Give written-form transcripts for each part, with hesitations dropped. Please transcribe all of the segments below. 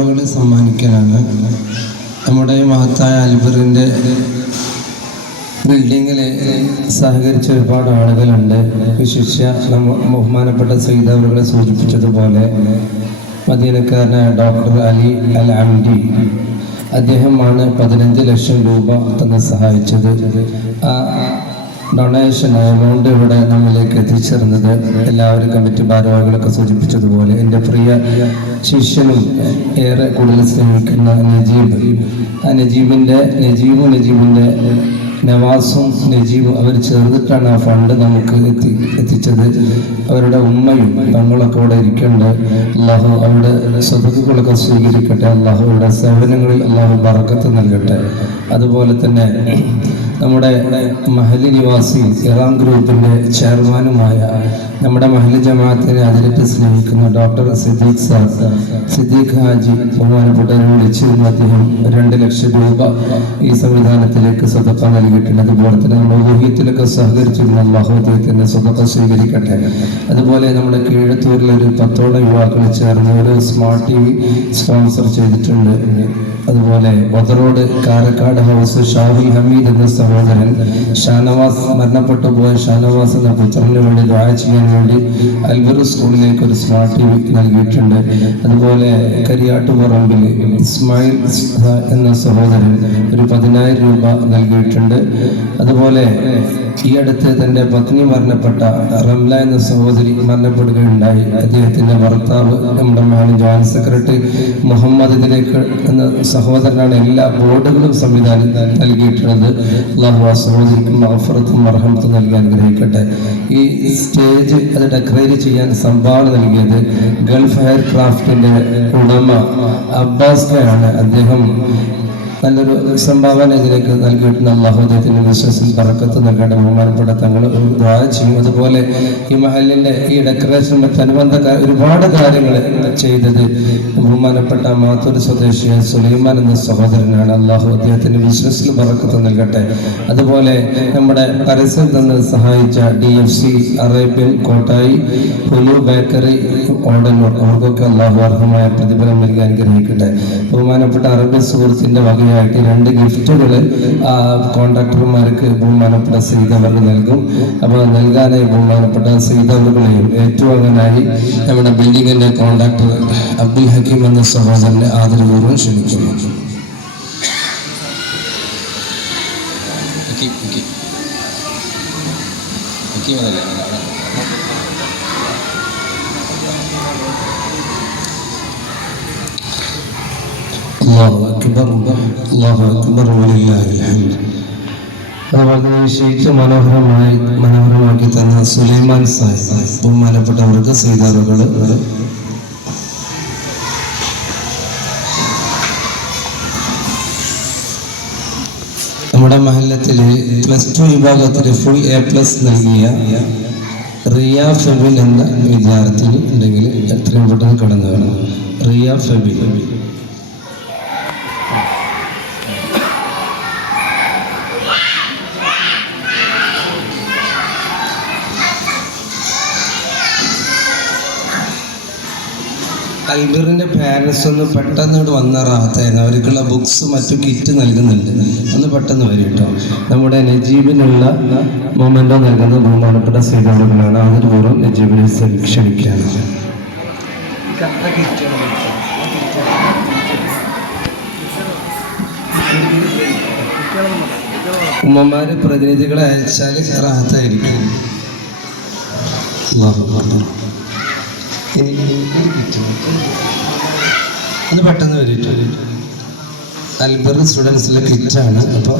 മൊമെൻ്റോകൾ സമ്മാനിക്കലാണ്. നമ്മുടെ മഹത്തായ അൽബറിൻ്റെ ബിൽഡിങ്ങിൽ സഹകരിച്ച ഒരുപാട് ആളുകളുണ്ട്. വിശിഷ്യ ബഹുമാനപ്പെട്ട സയ്യിദ് അവരുകളെ സൂചിപ്പിച്ചതുപോലെ മദീനക്കാരനായ ഡോക്ടർ അലി അൽ അംദി അദ്ദേഹമാണ് 15 ലക്ഷം രൂപ തന്ന് സഹായിച്ചത്. ആ ഡൊണേഷൻ എമൗണ്ട് ഇവിടെ നമ്മിലേക്ക് എത്തിച്ചേർന്നത് എല്ലാവരും കമ്മിറ്റി ഭാരവാഹികളൊക്കെ സൂചിപ്പിച്ചതുപോലെ എൻ്റെ പ്രിയ ശിഷ്യനും ഏറെ കൂടുതൽ സ്നേഹിക്കുന്ന നജീബ്, ആ നജീബിൻ്റെ നവാസും നജീബും അവർ ചേർന്നിട്ടാണ് ആ ഫണ്ട് നമുക്ക് എത്തിച്ചത്. അവരുടെ ഉമ്മയും തങ്ങളൊക്കെ ഇവിടെ ഇരിക്കുന്നുണ്ട്. അള്ളാഹു അവരുടെ സ്വതക്കുകളൊക്കെ സ്വീകരിക്കട്ടെ. അള്ളാഹു അവരുടെ സേവനങ്ങളിൽ അള്ളാഹു ബറക്കത്ത് നൽകട്ടെ. അതുപോലെ തന്നെ നമ്മുടെ മഹലി നിവാസി ഇറാൻ ഗ്രൂപ്പിൻ്റെ ചെയർമാനുമായ നമ്മുടെ മഹലി ജമാഅത്തിനെ അതിലിട്ട് സ്നേഹിക്കുന്ന ഡോക്ടർ സിദ്ദീഖ് ഹാജി ബഹുമാനപ്പെട്ടവരെ വിളിച്ചിരുന്നു. അദ്ദേഹം 2 ലക്ഷം രൂപ ഈ സംവിധാനത്തിലേക്ക് സ്വതക്ക നൽകിയിട്ടുണ്ട്. അതുപോലെ തന്നെ നമ്മുടെ ഊഹ്യത്തിലൊക്കെ സഹകരിച്ചിരുന്ന അല്ലാഹു അദ്ദേഹത്തിൻ്റെ സ്വതക്ക സ്വീകരിക്കട്ടെ. അതുപോലെ നമ്മുടെ കീഴത്തൂരിലൊരു 10ഓളം യുവാക്കൾ ചേർന്ന് ഒരു സ്മാർട്ട് TV സ്പോൺസർ ചെയ്തിട്ടുണ്ട്. അതുപോലെ ഒതറോഡ് കാരക്കാട് ഹൗസ് ഷാഹുൽ ഹമീദ് എന്ന സഹോദരൻ ഷാനവാസ് മരണപ്പെട്ടു പോയ ഷാനവാസ് എന്ന പുത്രന് വേണ്ടി ദുആ ചെയ്യാൻ വേണ്ടി അൽബർ സ്കൂളിലേക്ക് ഒരു സ്മാർട്ട് TV നൽകിയിട്ടുണ്ട്. അതുപോലെ കരിയാട്ടുപറമ്പിൽ ഇസ്മായിൽ എന്ന സഹോദരൻ ഒരു 10,000 രൂപ നൽകിയിട്ടുണ്ട്. അതുപോലെ ഈ അടുത്ത് തൻ്റെ പത്നി മരണപ്പെട്ട റംല എന്ന സഹോദരി മരണപ്പെടുകയുണ്ടായി. അദ്ദേഹത്തിൻ്റെ ഭർത്താവ് നമ്മുടെ ജോയിന്റ് സെക്രട്ടറി മുഹമ്മദ് ഇതിലേക്ക് എന്ന സഹോദരനാണ് എല്ലാ ബോർഡുകളും സംവിധാനം നൽകിയിട്ടുള്ളത്. അല്ലാഹു ആ സഹോദരിക്കും മഗ്ഫിറത്തും മർഹമത്തും നൽകി അനുഗ്രഹിക്കട്ടെ. ഈ സ്റ്റേജ് അത് ഡെക്കറേറ്റ് ചെയ്യാൻ സംഭാവന നൽകിയത് ഗൾഫ് ഹെയർ ക്രാഫ്റ്റിൻ്റെ ഉടമ അബ്ബാസ് ആണ്. അദ്ദേഹം നല്ലൊരു സംഭാവന ഇതിലേക്ക് നൽകിയിട്ടുണ്ട്. അല്ലാഹു അദ്ദേഹത്തിൻ്റെ വിശ്വാസത്തിൽ ബറക്കത്ത് നൽകേണ്ട ബഹുമാനപ്പെട്ട തങ്ങൾ ദുആ ചെയ്യും. അതുപോലെ ഈ മഹലിൻ്റെ ഈ ഡെക്കറേഷൻ മറ്റനുബന്ധ ഒരുപാട് കാര്യങ്ങൾ ചെയ്തത് ബഹുമാനപ്പെട്ട മാത്തൂർ സ്വദേശിയായ സുലൈമാൻ എന്ന സഹോദരനാണ്. അല്ലാഹു അദ്ദേഹത്തിൻ്റെ വിശ്വാസത്തിൽ ബറക്കത്ത് നൽകട്ടെ. അതുപോലെ നമ്മുടെ പരസ്യം തന്ന് സഹായിച്ച DFC Arabian Kottayi ഹുലു bakery Odannur അവർക്കൊക്കെ അല്ലാഹു അർഹമായ പ്രതിഫലം നൽകി അനുഗ്രഹിക്കട്ടെ. ബഹുമാനപ്പെട്ട അറബി സുഹൃത്തിൻ്റെ വക 2 ഗിഫ്റ്റുകൾ കോൺട്രാക്ടർമാർക്ക് ബഹുമാനപ്പെട്ട സീതവർക്ക് നൽകും. അപ്പോൾ നൽകാനായി ബഹുമാനപ്പെട്ട സീതവറുകളെയും ഏറ്റുവാങ്ങാനായി നമ്മുടെ ബിൽഡിങ്ങിൻ്റെ കോൺട്രാക്ടർ അബ്ദുൽ ഹക്കീം എന്ന സഹോദരനെ ആദരപൂർവ്വം ക്ഷണിക്കുന്നു. അല്ലാഹു അക്ബർ അല്ലാഹു അക്ബർ വലില്ലാഹിൽ ഹംദ്. ഷീറ്റ് മനോഹരമാക്കി തന്ന സുലൈമാൻ സാഹിബ് ബഹുമാനപ്പെട്ടവർക്ക് സീതാറുകൾ നമ്മുടെ മഹല്ലത്തിൽ +2 വിഭാഗത്തിൽ ഫുൾ A+ നൽകിയ റിയ ഫെബിൻ എന്ന വിദ്യാർത്ഥി ഉണ്ടെങ്കിൽ എത്രയും പെട്ടെന്ന് കടന്നു വേണം. റിയ ഫെബിൻ അൽബറിൻ്റെ പാരൻസ് ഒന്ന് പെട്ടെന്ന് ഇവിടെ വന്ന റാഹത്തായിരുന്നു. അവർക്കുള്ള ബുക്സ് മറ്റു കിറ്റ് നൽകുന്നുണ്ട്. ഒന്ന് പെട്ടെന്ന് വരും കേട്ടോ. നമ്മുടെ നജീബിനുള്ള മൊമെൻ്റോ നൽകുന്ന ബഹുമാനപ്പെട്ട സീതാറുകളാണ്. അതിനുപൂർവ്വം നജീബിനെ ക്ഷണിക്കുകയാണ്. ഉമ്മമാര് പ്രതിനിധികളെ അയച്ചാൽ റാഹത്തായിരിക്കും. ഒന്ന് പെട്ടെന്ന് വരിട്ട് അൽബർ സ്റ്റുഡൻസിലെ കിറ്റാണ്. അപ്പോൾ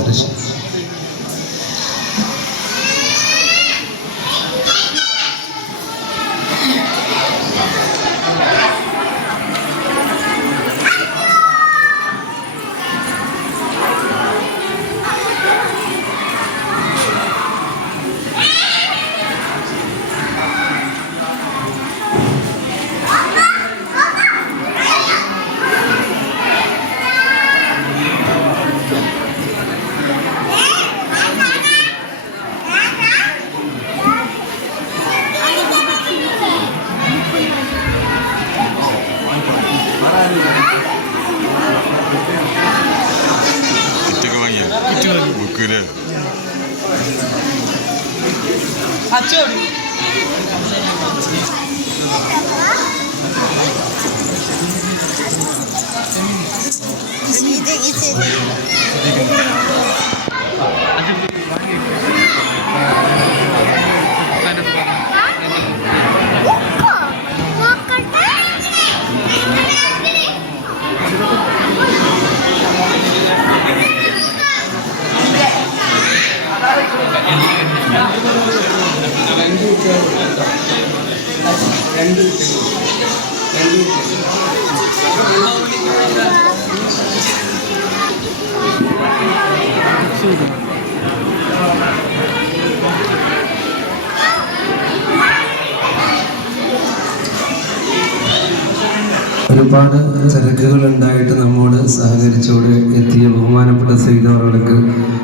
കൊടുക്കില്ലേ? ഒരുപാട് തിരക്കുകൾ ഉണ്ടായിട്ട് നമ്മോട് സഹകരിച്ചോട് എത്തിയ ബഹുമാനപ്പെട്ട സയ്യിദവറുകൾക്ക്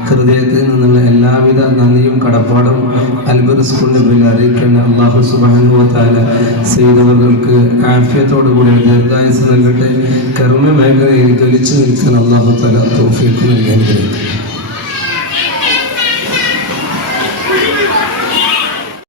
ഹൃദയത്തിൽ നിന്നുള്ള എല്ലാവിധ നന്ദിയും കടപ്പാടും അൽബർ സ്കൂളിന്റെ പേരിൽ അറിയിക്കേണ്ട അല്ലാഹു സുബ്ഹാനഹു വ തആല സയ്യിദവറുകൾക്ക് ആഫിയത്തോടു കൂടി ദീർഘായുസ്സ് നൽകട്ടെ. കർമ്മ മേഖലയിൽ ജ്വലിച്ചു നിൽക്കാൻ അല്ലാഹു തആല തൗഫീഖ് നൽകി അനുഗ്രഹിക്കട്ടെ.